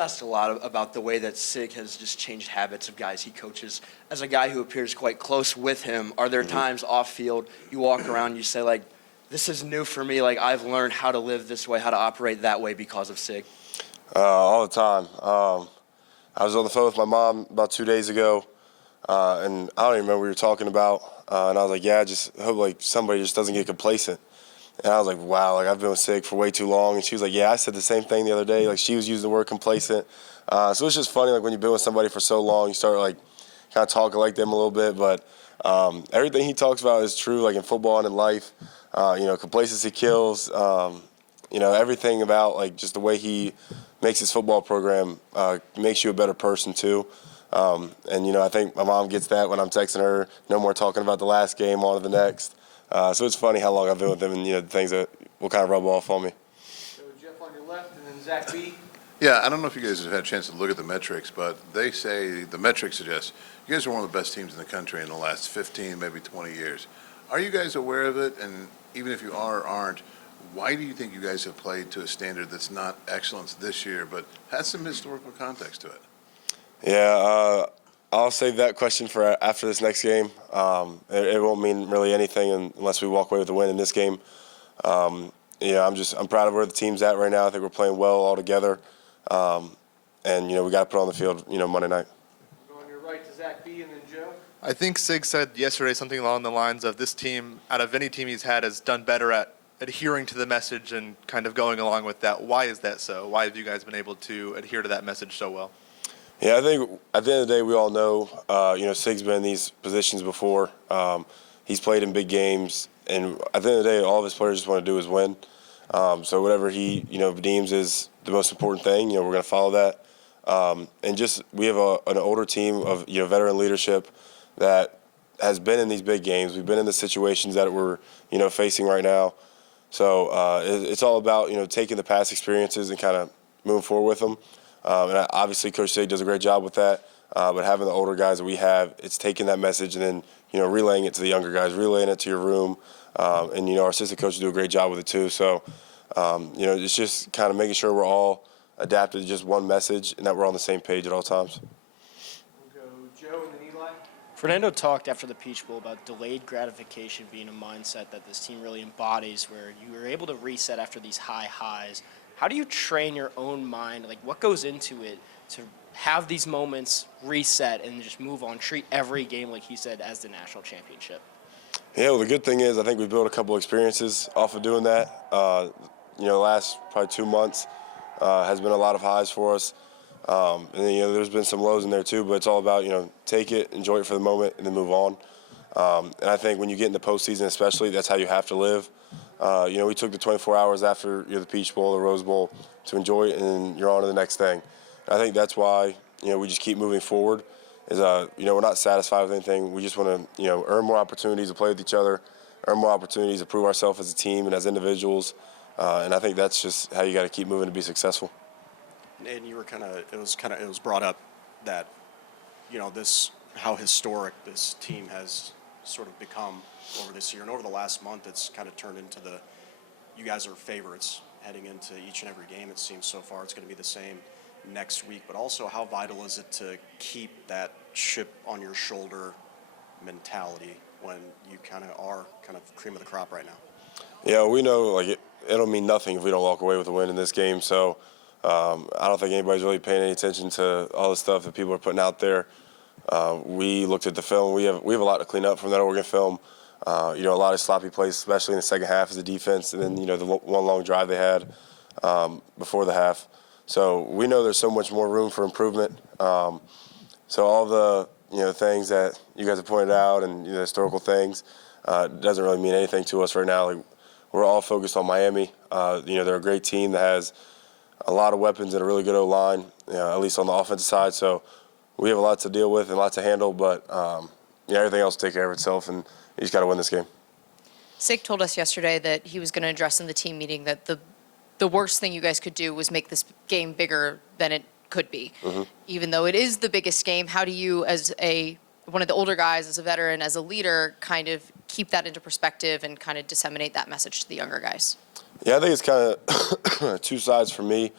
asked a lot about the way that Sig has just changed habits of guys he coaches. As a guy who appears quite close with him, are there times off field you walk around and you say, like, this is new for me, like I've learned how to live this way, how to operate that way because of Sig? All the time. I was on the phone with my mom about 2 days ago, and I don't even remember what we were talking about. And I was like, yeah, I just hope like somebody just doesn't get complacent. And I was like, wow, like I've been with Sig for way too long. And she was like, yeah, I said the same thing the other day. Like she was using the word complacent. So it's just funny, like when you've been with somebody for so long, you start like kind of talking like them a little bit. But everything he talks about is true, like in football and in life. Complacency kills. Everything about like just the way he makes his football program makes you a better person too. I think my mom gets that when I'm texting her, no more talking about the last game, on to the next. So it's funny how long I've been with him and, the things that will kind of rub off on me. So Jeff on your left and then Zach B. Yeah, I don't know if you guys have had a chance to look at the metrics, but they say the metrics suggest you guys are one of the best teams in the country in the last 15, maybe 20 years. Are you guys aware of it? And even if you are or aren't, why do you think you guys have played to a standard that's not excellence this year, but has some historical context to it? Yeah, I'll save that question for after this next game. It won't mean really anything unless we walk away with a win in this game. I'm proud of where the team's at right now. I think we're playing well all together. We got to put on the field, Monday night. On your right to Zach B. and then Joe. I think Sig said yesterday something along the lines of this team, out of any team he's had, has done better at adhering to the message and kind of going along with that. Why is that so? Why have you guys been able to adhere to that message so well? Yeah, I think at the end of the day, we all know, Sig's been in these positions before. He's played in big games, and at the end of the day, all of his players just want to do is win. So whatever he, deems is the most important thing, we're going to follow that. We have an older team of, veteran leadership that has been in these big games. We've been in the situations that we're, facing right now. So it's all about, taking the past experiences and kind of moving forward with them. Obviously, Coach Sig does a great job with that. But having the older guys that we have, it's taking that message and then, relaying it to the younger guys, relaying it to your room. Our assistant coaches do a great job with it too. So, it's just kind of making sure we're all adapted to just one message and that we're on the same page at all times. We'll go Joe and then Eli. Fernando talked after the Peach Bowl about delayed gratification being a mindset that this team really embodies, where you were able to reset after these high highs. How do you train your own mind? Like, what goes into it to have these moments reset and just move on, treat every game, like he said, as the national championship? Yeah, well, the good thing is I think we've built a couple experiences off of doing that. The last probably 2 months has been a lot of highs for us. There's been some lows in there too, but it's all about, take it, enjoy it for the moment, and then move on. And I think when you get in the postseason especially, that's how you have to live. We took the 24 hours after the Peach Bowl, the Rose Bowl, to enjoy it, and you're on to the next thing. I think that's why, we just keep moving forward. We're not satisfied with anything. We just want to, earn more opportunities to play with each other, earn more opportunities to prove ourselves as a team and as individuals. And I think that's just how you got to keep moving to be successful. And you were it was brought up that, how historic this team has sort of become over this year. And over the last month, it's kind of turned into you guys are favorites heading into each and every game, it seems so far. It's going to be the same next week. But also, how vital is it to keep that chip on your shoulder mentality when you kind of are cream of the crop right now? Yeah, we know it'll mean nothing if we don't walk away with a win in this game. So I don't think anybody's really paying any attention to all the stuff that people are putting out there. We looked at the film. We have a lot to clean up from that Oregon film. A lot of sloppy plays, especially in the second half as a defense, and then the one long drive they had before the half. So we know there's so much more room for improvement. So all the things that you guys have pointed out and the historical things doesn't really mean anything to us right now. We're all focused on Miami. They're a great team that has a lot of weapons and a really good O-line, at least on the offensive side. So we have a lot to deal with and a lot to handle, but everything else will take care of itself, and you just got to win this game. Sig told us yesterday that he was going to address in the team meeting that the worst thing you guys could do was make this game bigger than it could be. Mm-hmm. Even though it is the biggest game, how do you, as one of the older guys, as a veteran, as a leader, kind of keep that into perspective and kind of disseminate that message to the younger guys? Yeah, I think it's kind of two sides for me.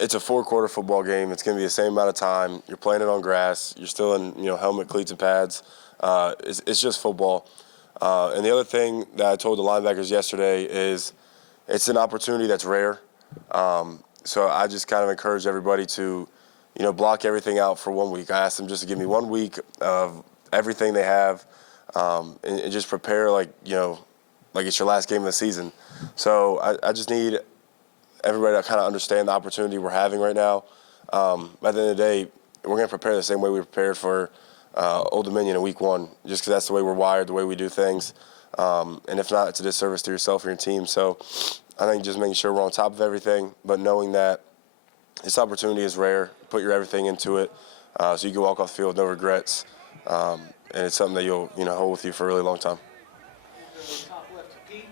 it's a 4-quarter football game. It's going to be the same amount of time. You're playing it on grass. You're still in, helmet, cleats, and pads. It's just football. And the other thing that I told the linebackers yesterday is it's an opportunity that's rare. So I just kind of encourage everybody to, block everything out for 1 week. I asked them just to give me 1 week of everything they have, and just prepare like it's your last game of the season. So I just need everybody to kind of understand the opportunity we're having right now. At the end of the day, we're going to prepare the same way we prepared for Old Dominion in week 1, just because that's the way we're wired, the way we do things. And if not, it's a disservice to yourself and your team. So I think just making sure we're on top of everything, but knowing that this opportunity is rare. Put your everything into it, so you can walk off the field with no regrets. And it's something that you'll hold with you for a really long time. Top left to Pete.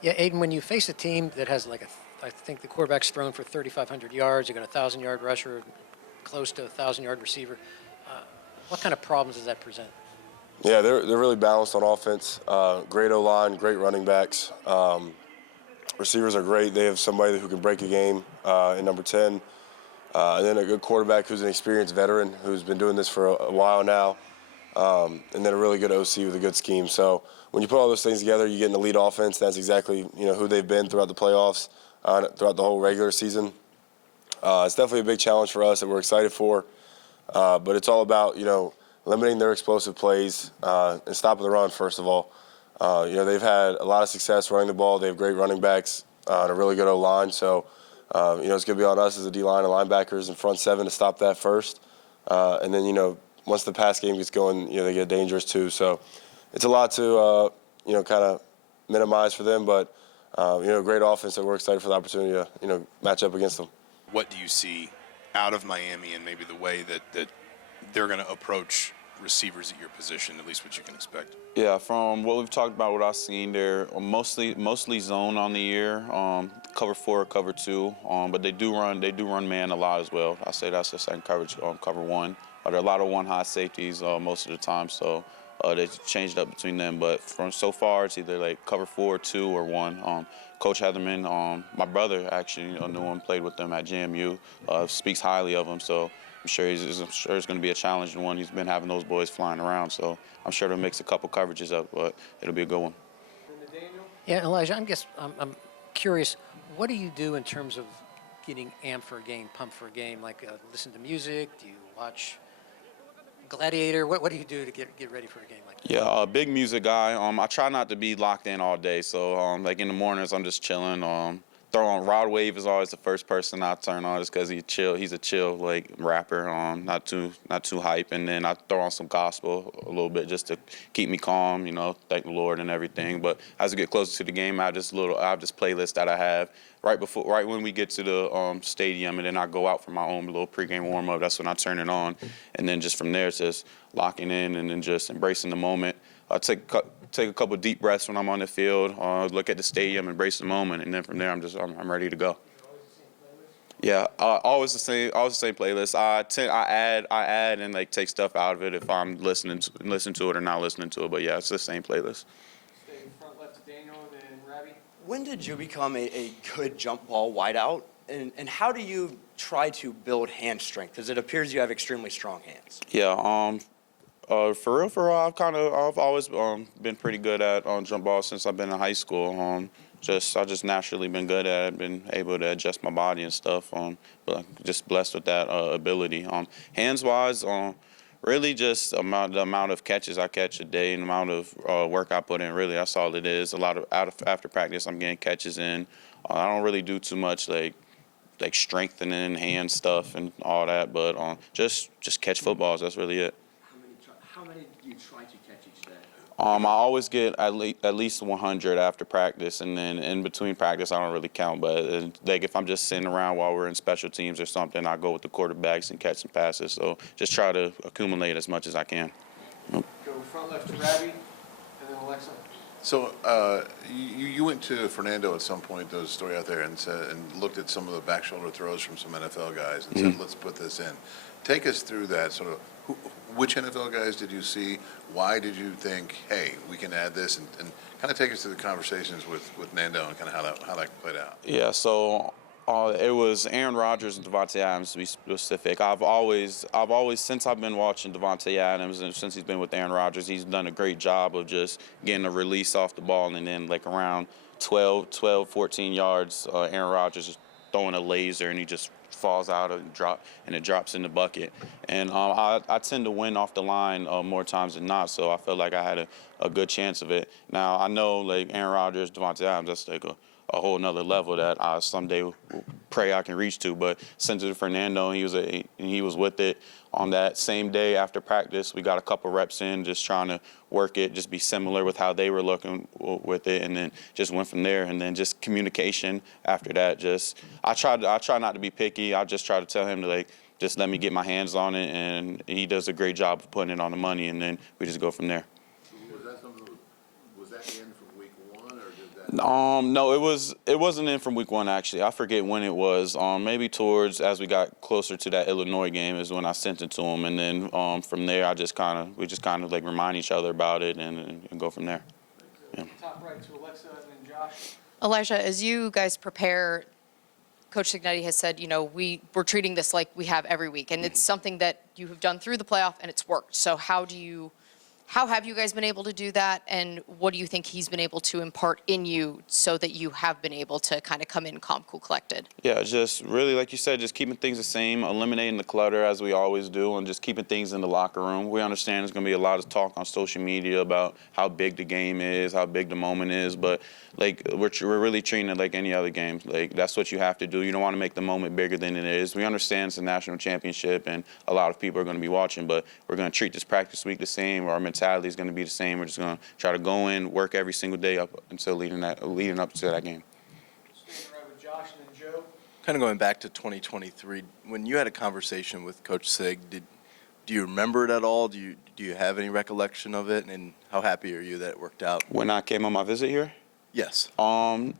Yeah, Aiden, when you face a team that has I think the quarterback's thrown for 3,500 yards, you got a 1,000-yard rusher, close to a 1,000-yard receiver. What kind of problems does that present? Yeah, they're really balanced on offense. Great O-line, great running backs. Receivers are great. They have somebody who can break a game in number 10. And then a good quarterback who's an experienced veteran who's been doing this for a while now. And then a really good OC with a good scheme. So when you put all those things together, you get an elite offense. That's exactly who they've been throughout the playoffs, throughout the whole regular season. It's definitely a big challenge for us that we're excited for. But it's all about limiting their explosive plays and stopping the run. First of all, they've had a lot of success running the ball. They have great running backs and a really good O-line. So it's going to be on us as a D-line and linebackers and front seven to stop that first. And then once the pass game gets going, they get dangerous too. So it's a lot to kind of minimize for them, but great offense, and we're excited for the opportunity to match up against them. What do you see out of Miami and maybe the way that they're going to approach receivers at your position, at least what you can expect? Yeah, from what we've talked about, what I've seen, they're mostly zone on the year, cover 4, cover 2, but they do run man a lot as well. I say that's the second coverage, cover 1. There are a lot of 1 high safeties most of the time, so they changed up between them. But from so far, it's either like cover 4, 2, or 1. Coach Heatherman, my brother actually knew him, played with them at JMU, speaks highly of him, so I'm sure it's going to be a challenging one. He's been having those boys flying around, so I'm sure they'll mix a couple coverages up, but it'll be a good one. Yeah, Elijah, I'm curious, what do you do in terms of getting amped for a game, pumped for a game? Like listen to music? Do you watch Gladiator? What do you do to get ready for a game like that? Yeah, a big music guy. I try not to be locked in all day, so like in the mornings I'm just chilling. Throw on Rod Wave is always the first person I turn on, just because he's a chill like rapper, not too hype. And then I throw on some gospel a little bit just to keep me calm, thank the Lord and everything. But as I get closer to the game, I have this playlist that I have right when we get to the stadium, and then I go out for my own little pregame warm up. That's when I turn it on, and then just from there it's just locking in and then just embracing the moment. I take a couple deep breaths when I'm on the field, look at the stadium, embrace the moment, and then from there I'm ready to go. Yeah, always the same playlist. I add and like take stuff out of it if I'm listening to it or not listening to it. But yeah, it's the same playlist. Stay in front left to Daniel, then Ravi. When did you become a good jump ball wideout, and how do you try to build hand strength? Because it appears you have extremely strong hands. Yeah, for real, I've always been pretty good at jump ball since I've been in high school. I just naturally been good at it, been able to adjust my body and stuff. But just blessed with that ability. Hands wise, really just the amount of catches I catch a day and the amount of work I put in. Really, that's all it is. A lot of after practice, I'm getting catches in. I don't really do too much like strengthening hand stuff and all that, but just catch footballs. That's really it. How many do you try to catch each day? I always get at least 100 after practice, and then in between practice, I don't really count. But like if I'm just sitting around while we're in special teams or something, I go with the quarterbacks and catch some passes. So just try to accumulate as much as I can. Go front left to Ravi, and then Alexa. So you went to Fernando at some point, there was a story out there, and looked at some of the back shoulder throws from some NFL guys and said, let's put this in. Take us through that sort of. Which NFL guys did you see? Why did you think, hey, we can add this? And kind of take us through the conversations with Nando and kind of how that played out. Yeah, so It was Aaron Rodgers and Devontae Adams, to be specific. I've always, since I've been watching Devontae Adams and since he's been with Aaron Rodgers, he's done a great job of just getting a release off the ball, and then like around 12, 14 yards, Aaron Rodgers is throwing a laser and he just falls out and it drops in the bucket. And I tend to win off the line more times than not, so I feel like I had a good chance of it. Now I know like Aaron Rodgers, Devontae Adams, that's like a whole nother level that I someday will pray I can reach to. But Senator Fernando, he was with it on that same day after practice. We got a couple reps in, just trying to work it, just be similar with how they were looking with it, and then just went from there. And then just communication after that. I try not to be picky. I just try to tell him to like just let me get my hands on it, and he does a great job of putting it on the money, and then we just go from there. Was that the end from week one, or did that? No, it wasn't in from week one actually. I forget when it was. Maybe towards as we got closer to that Illinois game is when I sent it to him, and then from there we just kind of like remind each other about it and go from there. Yeah. Top right to Alexa and then Josh. Elijah, as you guys prepare, Coach Signetti has said, we're treating this like we have every week, and it's something that you have done through the playoff, and it's worked. So how have you guys been able to do that, and what do you think he's been able to impart in you so that you have been able to kind of come in calm, cool, collected? Yeah, just really, like you said, just keeping things the same, eliminating the clutter as we always do, and just keeping things in the locker room. We understand there's going to be a lot of talk on social media about how big the game is, how big the moment is, but like we're really treating it like any other game. Like that's what you have to do. You don't want to make the moment bigger than it is. We understand it's a national championship and a lot of people are going to be watching, but we're going to treat this practice week the same. Our mentality is going to be the same. We're just going to try to go in, work every single day up until leading up to that game. Staying right with Josh and then Joe. Kind of going back to 2023, when you had a conversation with Coach Sig, do you remember it at all? Do you have any recollection of it? And how happy are you that it worked out? When I came on my visit here? Yes. Yeah,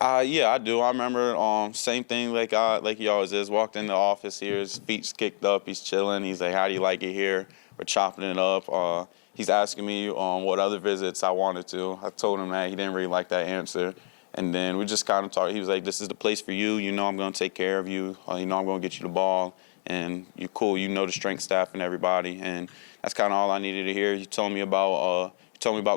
I do. I remember same thing like he always is. Walked in the office here, his feet's kicked up, he's chilling. He's like, "How do you like it here?" We're chopping it up. He's asking me what other visits I wanted to. I told him that he didn't really like that answer. And then we just kind of talked. He was like, "This is the place for you. You know I'm going to take care of you. You know I'm going to get you the ball. And you're cool. You know the strength staff and everybody." And that's kind of all I needed to hear. He told me about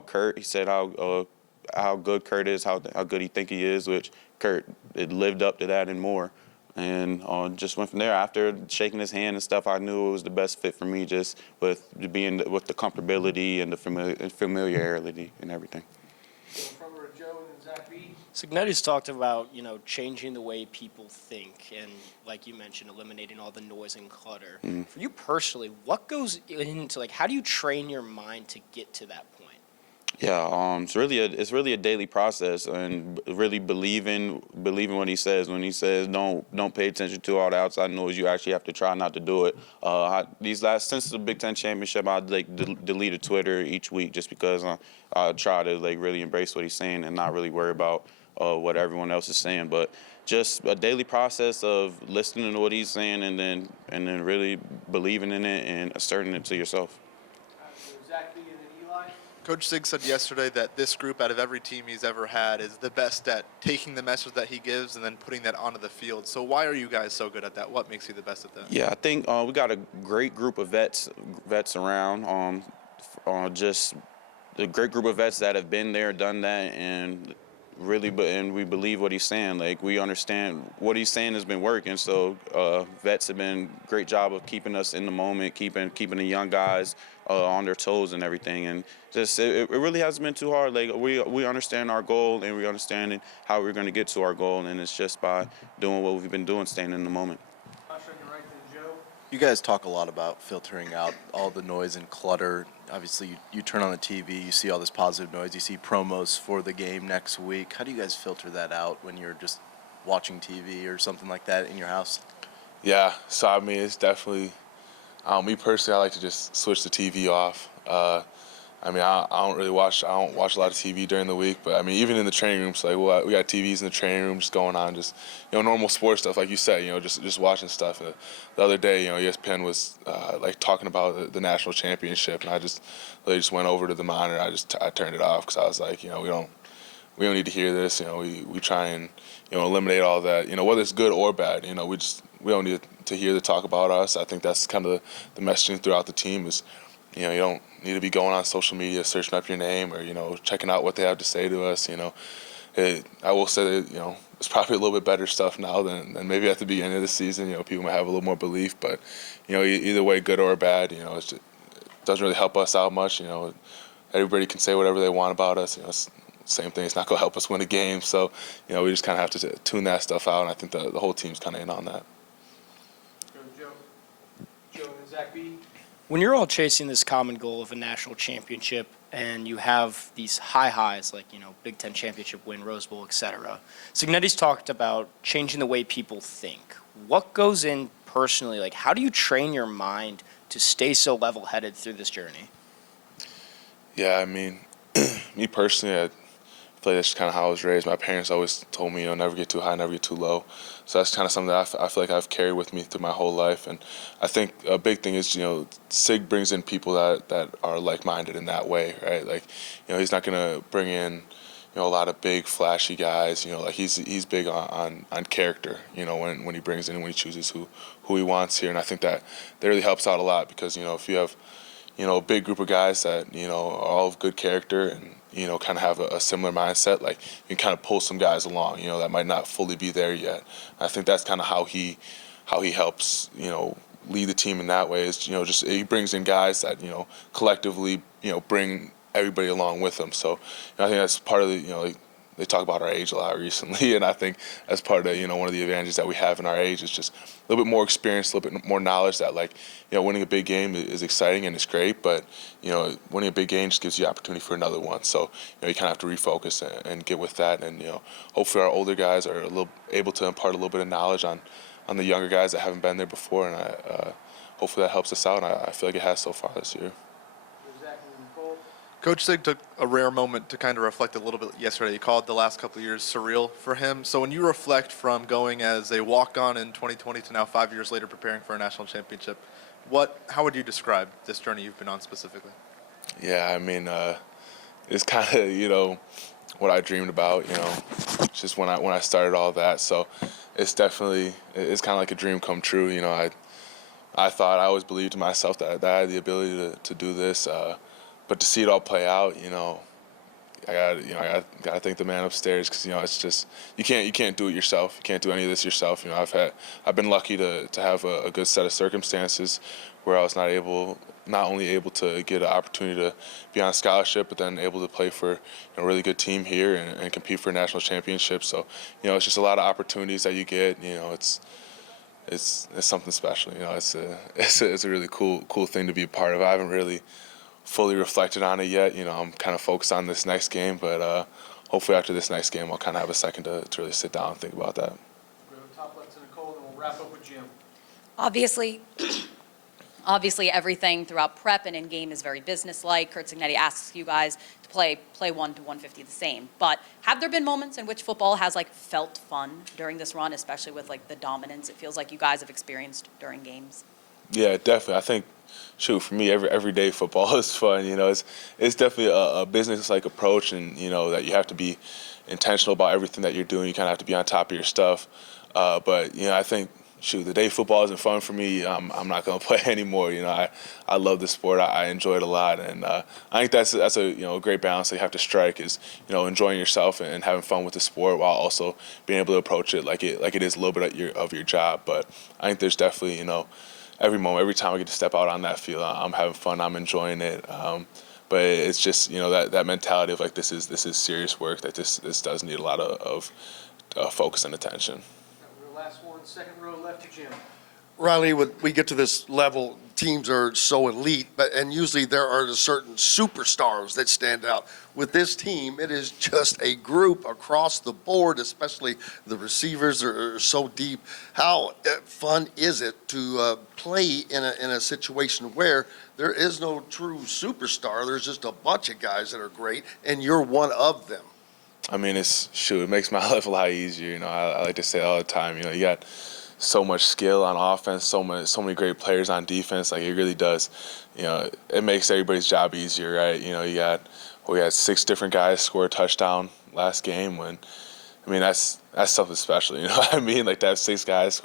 Kurt. He said how good Kurt is, how good he think he is, which Kurt, it lived up to that and more. And just went from there. After shaking his hand and stuff, I knew it was the best fit for me, just with the comfortability and the familiarity and everything. Front row to Joe and then Zach B. Signetti's talked about, changing the way people think and, like you mentioned, eliminating all the noise and clutter. For you personally, what goes into, how do you train your mind to get to that point? Yeah, it's really a daily process, and really believing what he says. When he says don't pay attention to all the outside noise, you actually have to try not to do it. Since the Big Ten championship, I deleted Twitter each week just because I try to really embrace what he's saying and not really worry about what everyone else is saying. But just a daily process of listening to what he's saying and then really believing in it and asserting it to yourself. So Zach B and then Eli. Coach Sig said yesterday that this group, out of every team he's ever had, is the best at taking the message that he gives and then putting that onto the field. So why are you guys so good at that? What makes you the best at that? Yeah, I think we got a great group of vets around. Just a great group of vets that have been there, done that, and we believe what he's saying. We understand what he's saying has been working. So vets have been great job of keeping us in the moment, keeping the young guys on their toes and everything. And just it really hasn't been too hard. We understand our goal and we understand how we're going to get to our goal, and it's just by doing what we've been doing, staying in the moment. Josh on your right then Joe. You guys talk a lot about filtering out all the noise and clutter. Obviously, you turn on the TV, you see all this positive noise, you see promos for the game next week. How do you guys filter that out when you're just watching TV or something like that in your house? Yeah, so I mean, it's definitely, me personally, I like to just switch the TV off. I don't watch a lot of TV during the week, but I mean, even in the training rooms, we got TVs in the training room just going on, just, normal sports stuff, like you said, just watching stuff. The other day, ESPN was talking about the national championship, and I just went over to the monitor. I turned it off because I was like, we we don't need to hear this. You know, we try and, you know, eliminate all that. You know, whether it's good or bad. You know, we don't need to hear the talk about us. I think that's kind of the messaging throughout the team is, you know, you don't need to be going on social media searching up your name or, you know, checking out what they have to say to us. You know, I will say that, you know, it's probably a little bit better stuff now than maybe at the beginning of the season. You know, people might have a little more belief, but, you know, either way, good or bad, you know, it doesn't really help us out much. You know, everybody can say whatever they want about us. You know, it's same thing. It's not going to help us win a game. So, you know, we just kind of have to tune that stuff out, and I think the whole team's kind of in on that. Joe and Zach B. When you're all chasing this common goal of a national championship and you have these high highs like, you know, Big Ten championship win, Rose Bowl, etc., Cignetti's talked about changing the way people think. What goes in personally? Like, how do you train your mind to stay so level-headed through this journey? Yeah, I mean, me personally, I feel like that's kind of how I was raised. My parents always told me, you know, never get too high, never get too low. So that's kind of something that I feel like I've carried with me through my whole life. And I think a big thing is, you know, Sig brings in people that are like-minded in that way, right? Like, you know, he's not going to bring in, you know, a lot of big, flashy guys. You know, like he's big on character, you know, when he brings in, when he chooses who he wants here. And I think that really helps out a lot because, you know, if you have, you know, a big group of guys that, you know, are all of good character and, you know, kind of have a similar mindset, like you can kind of pull some guys along, you know, that might not fully be there yet. I think that's kind of how he helps, you know, lead the team in that way is, you know, just he brings in guys that, you know, collectively, you know, bring everybody along with him. So, you know, I think that's part of the, you know, like, they talk about our age a lot recently, and I think that's part of, you know, one of the advantages that we have in our age is just a little bit more experience, a little bit more knowledge that, like, you know, winning a big game is exciting and it's great, but, you know, winning a big game just gives you opportunity for another one. So, you know, you kind of have to refocus and get with that, and, you know, hopefully our older guys are able to impart a little bit of knowledge on the younger guys that haven't been there before, and hopefully that helps us out, and I feel like it has so far this year. Zach and Nicole. Coach Sig took a rare moment to kind of reflect a little bit yesterday. He called the last couple of years surreal for him. So when you reflect from going as a walk-on in 2020 to now 5 years later preparing for a national championship, how would you describe this journey you've been on specifically? Yeah, I mean, it's kind of, you know, what I dreamed about, you know, just when I started all that. So it's kind of like a dream come true. You know, I always believed in myself that I had the ability to do this. But to see it all play out, you know, I gotta thank the man upstairs because, you know, it's just you can't do it yourself. You can't do any of this yourself. You know, I've been lucky to have a good set of circumstances where I was not only able to get an opportunity to be on scholarship, but then able to play for, you know, a really good team here and compete for a national championship. So, you know, it's just a lot of opportunities that you get. You know, it's something special. You know, it's a really cool thing to be a part of. I haven't really fully reflected on it yet. You know, I'm kind of focused on this next game, but hopefully after this next game, I'll kind of have a second to really sit down and think about that. We'll go top left to Nicole, and we'll wrap up with Jim. Obviously, everything throughout prep and in game is very businesslike. Curt Cignetti asks you guys to play 1 to 150 the same. But have there been moments in which football has felt fun during this run, especially with the dominance it feels like you guys have experienced during games? Yeah, definitely. I think, for me, every day football is fun. You know, it's definitely a business-like approach, and, you know, that you have to be intentional about everything that you're doing. You kind of have to be on top of your stuff. But, you know, I think, the day football isn't fun for me, I'm not going to play anymore. You know, I love the sport. I enjoy it a lot, and I think that's a, you know, a great balance that you have to strike is, you know, enjoying yourself and having fun with the sport while also being able to approach it like it is a little bit of your job. But I think there's definitely, you know, every time I get to step out on that field, I'm having fun. I'm enjoying it. But it's just, you know, that mentality of this is serious work, that this does need a lot of focus and attention. Your last one, second row left to Jim. Riley, when we get to this level, teams are so elite, and usually there are certain superstars that stand out. With this team, it is just a group across the board, especially the receivers are so deep. How fun is it to play in a situation where there is no true superstar? There's just a bunch of guys that are great, and you're one of them. I mean, it makes my life a lot easier. You know, I like to say all the time, you know, you got so much skill on offense, so many great players on defense. It really does, you know, it makes everybody's job easier, right? You know, we had 6 different guys score a touchdown last game when, I mean, that's something special, you know what I mean? Like, to have 6 guys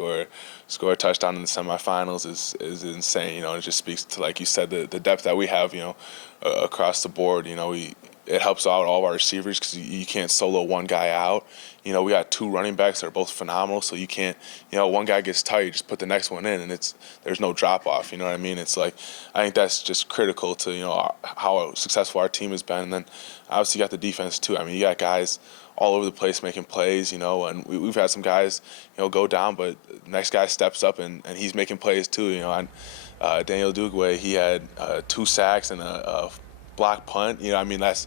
score a touchdown in the semifinals is insane, you know. It just speaks to, like you said, the depth that we have, you know, across the board. You know, it helps out all of our receivers because you can't solo one guy out. You know, we got 2 running backs that are both phenomenal, so you can't, you know, one guy gets tired, you just put the next one in, and there's no drop off. You know what I mean? It's like, I think that's just critical to, you know, how successful our team has been. And then obviously you got the defense too. I mean, you got guys all over the place making plays, you know, and we've had some guys, you know, go down, but the next guy steps up and he's making plays too, you know. And Daniel Dugway, he had 2 sacks and a block punt. You know, I mean, that's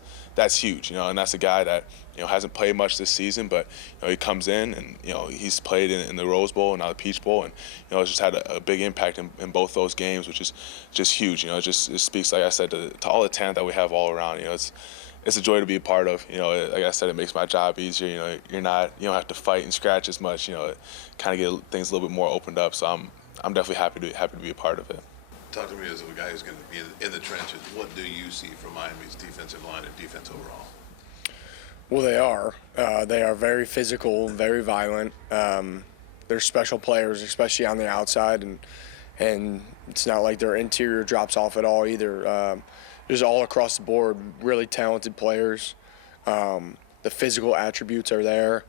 huge, you know, and that's a guy that, you know, hasn't played much this season, but, you know, he comes in and, you know, he's played in the Rose Bowl and now the Peach Bowl, and, you know, it's just had a big impact in both those games, which is just huge. You know, it speaks, like I said, to all the talent that we have all around. You know, it's a joy to be a part of. You know, like I said, it makes my job easier. You know, you don't have to fight and scratch as much. You know, kind of get things a little bit more opened up. So I'm definitely happy to be a part of it. Talk to me as a guy who's going to be in the trenches. What do you see from Miami's defensive line and defense overall? Well, they are. They are very physical, very violent. They're special players, especially on the outside, and it's not like their interior drops off at all either. Just all across the board, really talented players. The physical attributes are there,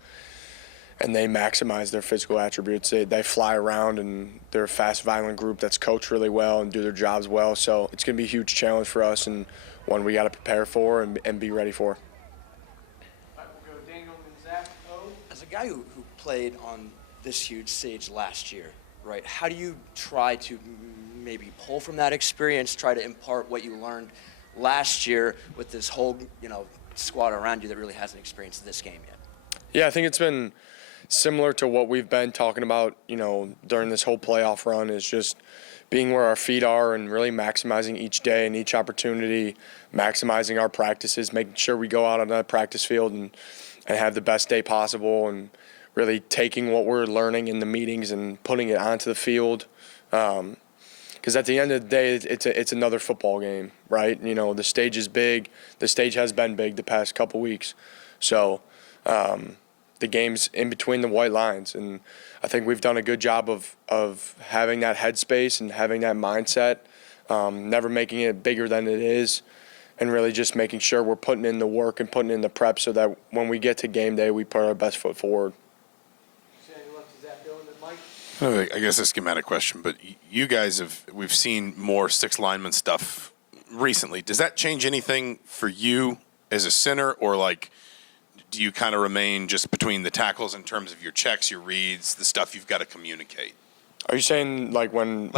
and they maximize their physical attributes. They fly around, and they're a fast, violent group that's coached really well and do their jobs well. So it's going to be a huge challenge for us, and one we got to prepare for and be ready for. As a guy who played on this huge stage last year, right, how do you try to maybe pull from that experience, try to impart what you learned last year with this whole, you know, squad around you that really hasn't experienced this game yet? Yeah, I think it's been similar to what we've been talking about, you know, during this whole playoff run, is just being where our feet are and really maximizing each day and each opportunity, maximizing our practices, making sure we go out on that practice field and have the best day possible, and really taking what we're learning in the meetings and putting it onto the field. Because at the end of the day, it's another football game, right? You know, the stage is big. The stage has been big the past couple weeks. So the game's in between the white lines. And I think we've done a good job of having that headspace and having that mindset, never making it bigger than it is, and really just making sure we're putting in the work and putting in the prep so that when we get to game day, we put our best foot forward. I guess a schematic question, but you guys we've seen more 6 lineman stuff recently. Does that change anything for you as a center, or like, do you kind of remain just between the tackles in terms of your checks, your reads, the stuff you've got to communicate? Are you saying like when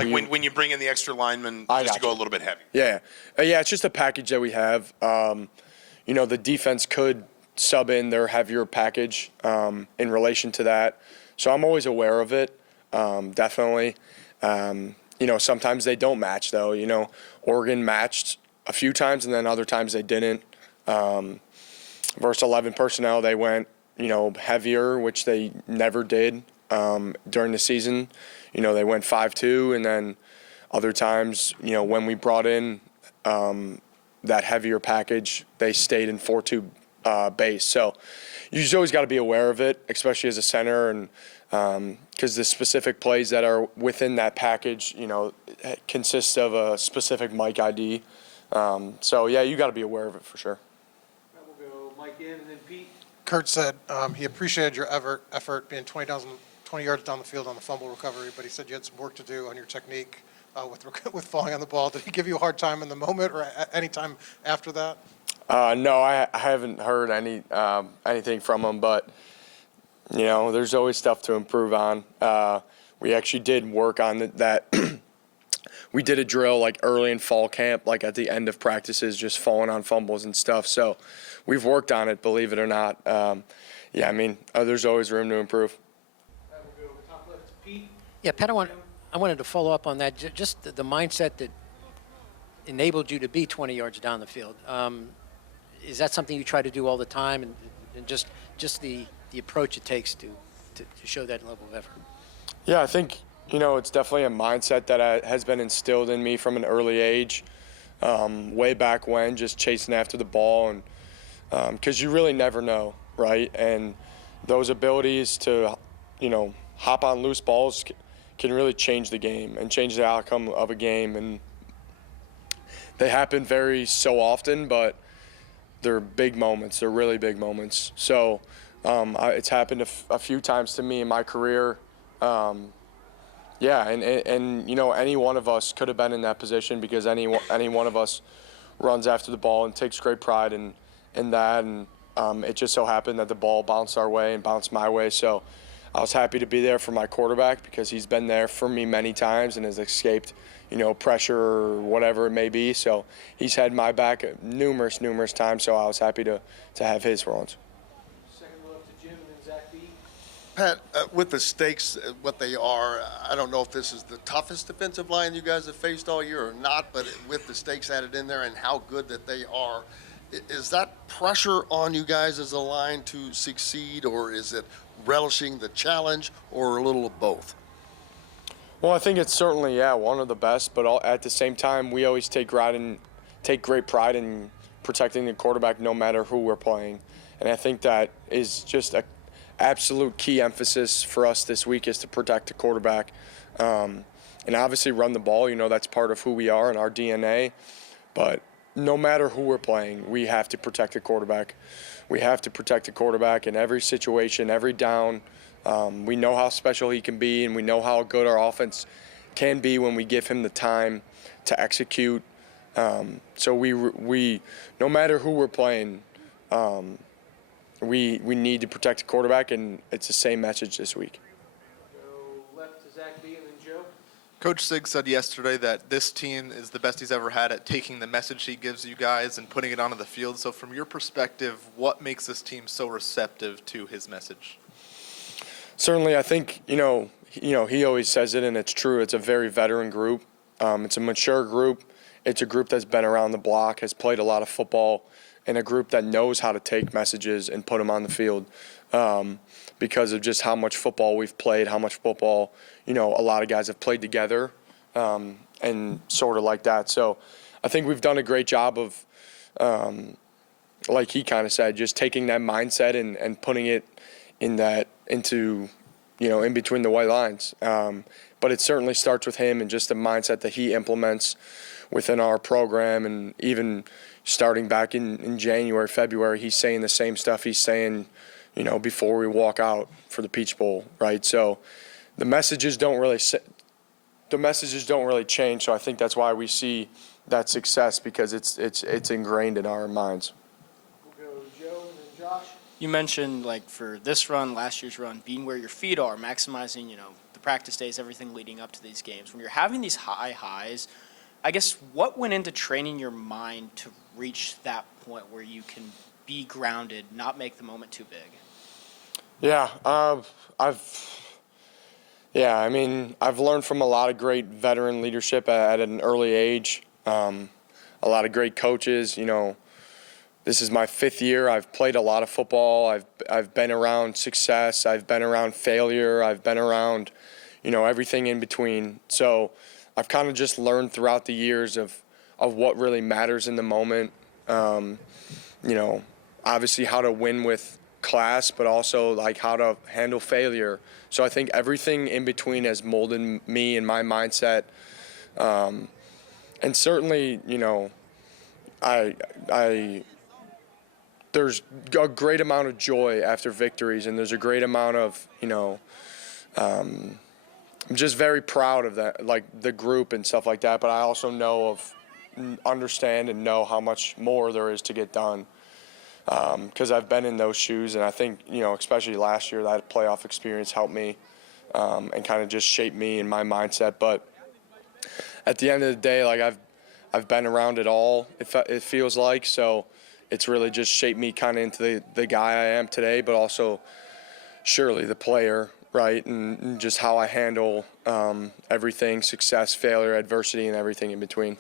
you bring in the extra lineman just to go a little bit heavy? Yeah. Yeah, it's just a package that we have. You know, the defense could sub in their heavier package in relation to that. So I'm always aware of it, definitely. You know, sometimes they don't match, though. You know, Oregon matched a few times, and then other times they didn't. Versus 11 personnel, they went, you know, heavier, which they never did during the season. You know, they went 5-2, and then other times, you know, when we brought in that heavier package, they stayed in 4-2 base. So you just always got to be aware of it, especially as a center, and because the specific plays that are within that package, you know, consists of a specific mic ID. So, yeah, you got to be aware of it for sure. We'll go Mike in and then Pete. Kurt said he appreciated your effort being 20 yards down the field on the fumble recovery, but he said you had some work to do on your technique with falling on the ball. Did he give you a hard time in the moment or any time after that? No, I haven't heard anything from him, but, you know, there's always stuff to improve on. We actually did work on that. We did a drill like early in fall camp, like at the end of practices, just falling on fumbles and stuff. So we've worked on it, believe it or not. Yeah, I mean, there's always room to improve. We'll go top left to Pete. Yeah, Pat, I wanted to follow up on that. Just the mindset that enabled you to be 20 yards down the field. Is that something you try to do all the time, and just the approach it takes to show that level of effort? Yeah, I think, you know, it's definitely a mindset that has been instilled in me from an early age, way back when, just chasing after the ball, and because you really never know. right? And those abilities to, hop on loose balls can really change the game and change the outcome of a game. And they happen so often, but they're big moments. They're really big moments. So it's happened a few times to me in my career. And any one of us could have been in that position because any one of us runs after the ball and takes great pride in that. And it just so happened that the ball bounced our way and bounced my way. So I was happy to be there for my quarterback because he's been there for me many times and has escaped, pressure or whatever it may be. So he's had my back numerous times. So I was happy to have his runs. Second row up to Jim and then Zach B. Pat, with the stakes, what they are, I don't know if this is the toughest defensive line you guys have faced all year or not, but with the stakes added in there and how good that they are, is that pressure on you guys as a line to succeed, or is it relishing the challenge, or a little of both? Well, I think it's certainly, one of the best, but at the same time, we always take great pride in protecting the quarterback no matter who we're playing. And I think that is just an absolute key emphasis for us this week is to protect the quarterback. And obviously run the ball, that's part of who we are and our DNA. But no matter who we're playing, we have to protect the quarterback. We have to protect the quarterback in every situation, every down. We know how special he can be, and we know how good our offense can be when we give him the time to execute. So we no matter who we're playing, we need to protect the quarterback, and it's the same message this week. Go left to Zach B and then Joe. Coach Sig said yesterday that this team is the best he's ever had at taking the message he gives you guys and putting it onto the field. So from your perspective, what makes this team so receptive to his message? Certainly, I think, he always says it, and it's true. It's a very veteran group. It's a mature group. It's a group that's been around the block, has played a lot of football, and a group that knows how to take messages and put them on the field because of just how much football we've played, how much football, a lot of guys have played together and sort of like that. So I think we've done a great job of, like he kind of said, just taking that mindset and putting it into in between the white lines. But it certainly starts with him and just the mindset that he implements within our program. And even starting back in January, February, he's saying the same stuff he's saying, before we walk out for the Peach Bowl, right? So the messages don't really change. So I think that's why we see that success, because it's ingrained in our minds. We'll go Joe and then Josh. You mentioned, for this run, last year's run, being where your feet are, maximizing, the practice days, everything leading up to these games. When you're having these high highs, I guess what went into training your mind to reach that point where you can be grounded, not make the moment too big? Yeah, I've learned from a lot of great veteran leadership at an early age. A lot of great coaches. This is my 5th year. I've played a lot of football. I've been around success. I've been around failure. I've been around, everything in between. So I've kind of just learned throughout the years of what really matters in the moment. Obviously how to win with class, but also how to handle failure. So I think everything in between has molded me and my mindset. And certainly, there's a great amount of joy after victories, and there's a great amount of, I'm just very proud of that, the group and stuff like that. But I also understand and know how much more there is to get done. Because I've been in those shoes, and I think, especially last year, that playoff experience helped me and kind of just shaped me and my mindset. But at the end of the day, I've been around it all, it feels like. So it's really just shaped me kind of into the guy I am today, but also surely the player, right? And just how I handle everything, success, failure, adversity, and everything in between.